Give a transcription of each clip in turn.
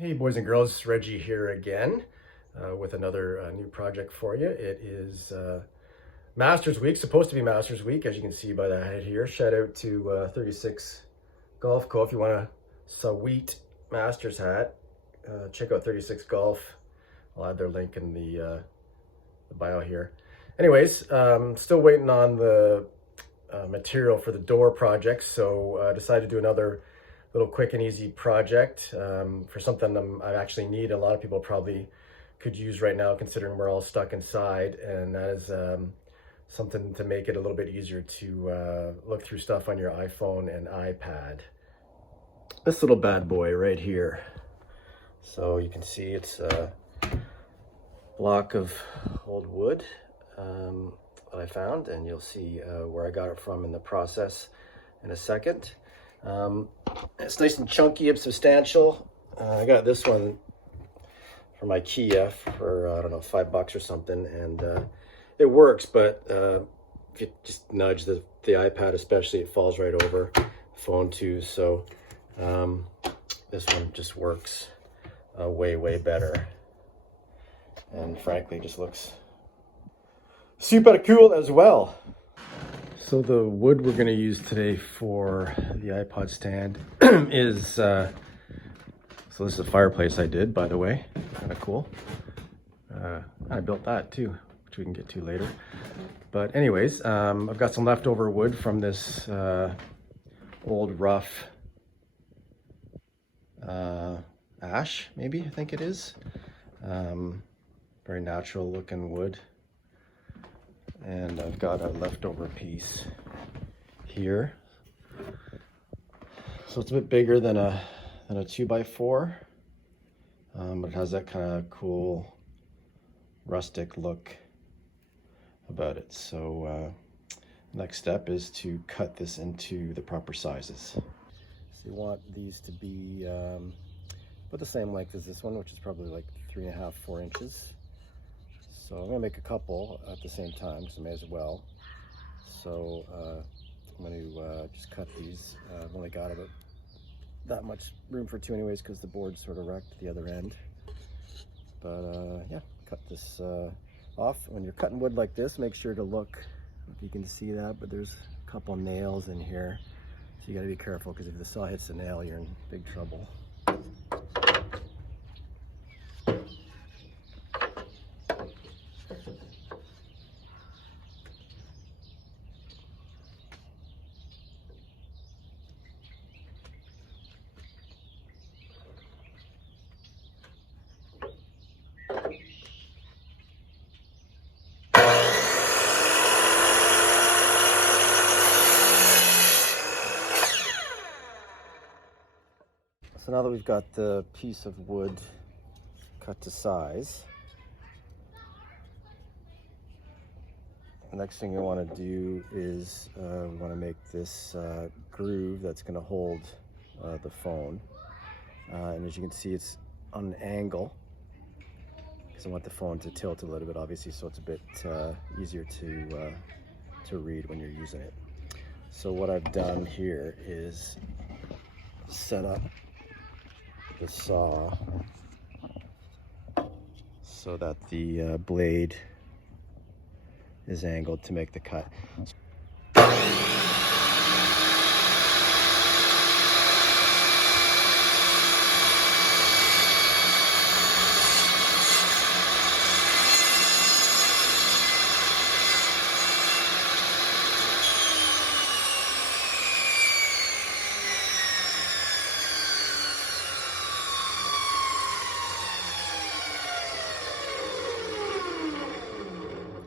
Hey boys and girls, Reggie here again with another new project for you. It is Masters Week, supposed to be Masters Week, as you can see by the head here. Shout out to 36 Golf Co. If you want a sweet Masters hat, check out 36 Golf. I'll add their link in the bio here. Anyways, still waiting on the material for the door project, so I decided to do another little quick and easy project for something I actually need. A lot of people probably could use right now, considering we're all stuck inside, and that is something to make it a little bit easier to look through stuff on your iPhone and iPad. This little bad boy right here. So you can see it's a block of old wood that I found, and you'll see where I got it from in the process in a second. It's nice and chunky and substantial. I got this one from IKEA for I don't know, $5 or something, and it works, but if you just nudge the iPad especially, it falls right over. Phone too, so this one just works way better, and frankly just looks super cool as well. So the wood we're going to use today for the iPod stand is, so this is a fireplace I did, by the way, kind of cool. I built that too, which we can get to later. But anyways, I've got some leftover wood from this old rough ash, maybe, I think it is. Very natural looking wood. And I've got a leftover piece here. So it's a bit bigger than a 2x4, but it has that kind of cool rustic look about it. So next step is to cut this into the proper sizes. So you want these to be about the same length as this one, which is probably like 3.5, 4 inches. So I'm gonna make a couple at the same time, so I may as well. So I'm gonna just cut these. I've only got about that much room for two anyways, because the board's sort of wrecked at the other end. But yeah, cut this off. When you're cutting wood like this, make sure to look, if you can see that, but there's a couple nails in here. So you gotta be careful, because if the saw hits the nail, you're in big trouble. So now that we've got the piece of wood cut to size, the next thing you want to do is we want to make this groove that's going to hold the phone. And as you can see, it's on an angle, because I want the phone to tilt a little bit, obviously, so it's a bit easier to read when you're using it. So what I've done here is set up the saw so that the blade is angled to make the cut.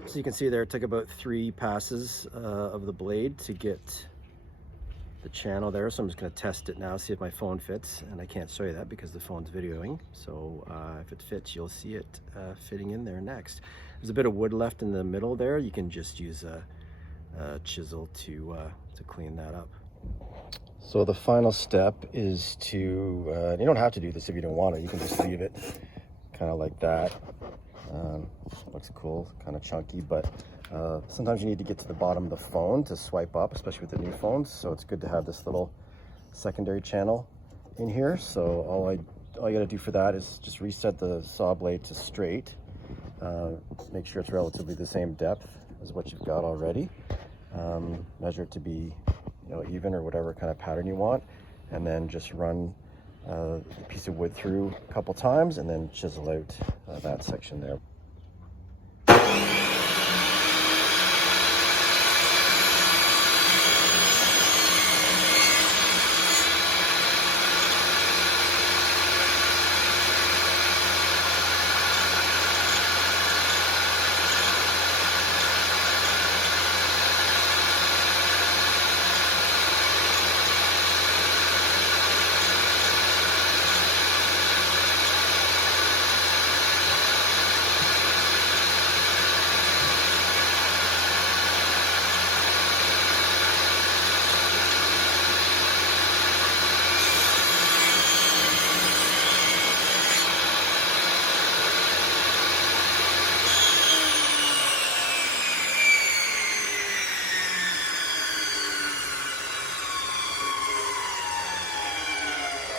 So you can see there, it took about 3 passes of the blade to get the channel there. So I'm just going to test it now, see if my phone fits. And I can't show you that because the phone's videoing. So if it fits, you'll see it fitting in there next. There's a bit of wood left in the middle there. You can just use a chisel to clean that up. So the final step is to, you don't have to do this if you don't want to. You can just leave it kind of like that. Looks cool, kind of chunky, but sometimes you need to get to the bottom of the phone to swipe up, especially with the new phones. So it's good to have this little secondary channel in here. So all I all you got to do for that is just reset the saw blade to straight. Make sure it's relatively the same depth as what you've got already. Measure it to be, even or whatever kind of pattern you want, and then just run a piece of wood through a couple times and then chisel out that section there.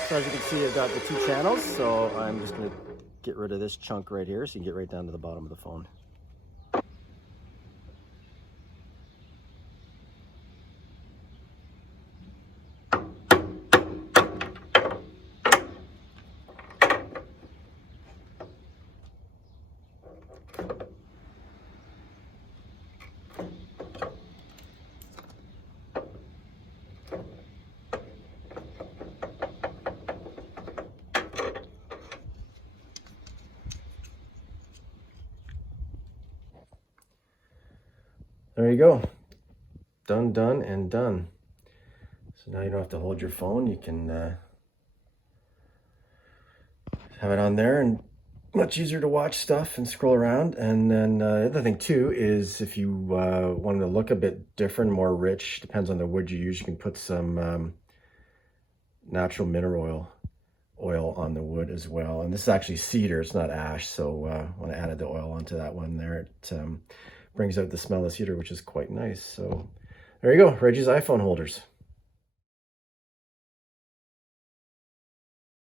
So as you can see, I've got the 2 channels, so I'm just going to get rid of this chunk right here so you can get right down to the bottom of the phone. There you go. Done, done, and done. So now you don't have to hold your phone. You can have it on there, and much easier to watch stuff and scroll around. And then the other thing too is if you want to look a bit different, more rich, depends on the wood you use, you can put some natural mineral oil on the wood as well. And this is actually cedar, it's not ash. So when I added the oil onto that one there, it brings out the smell of cedar, which is quite nice. So there you go, Reggie's iPhone holders.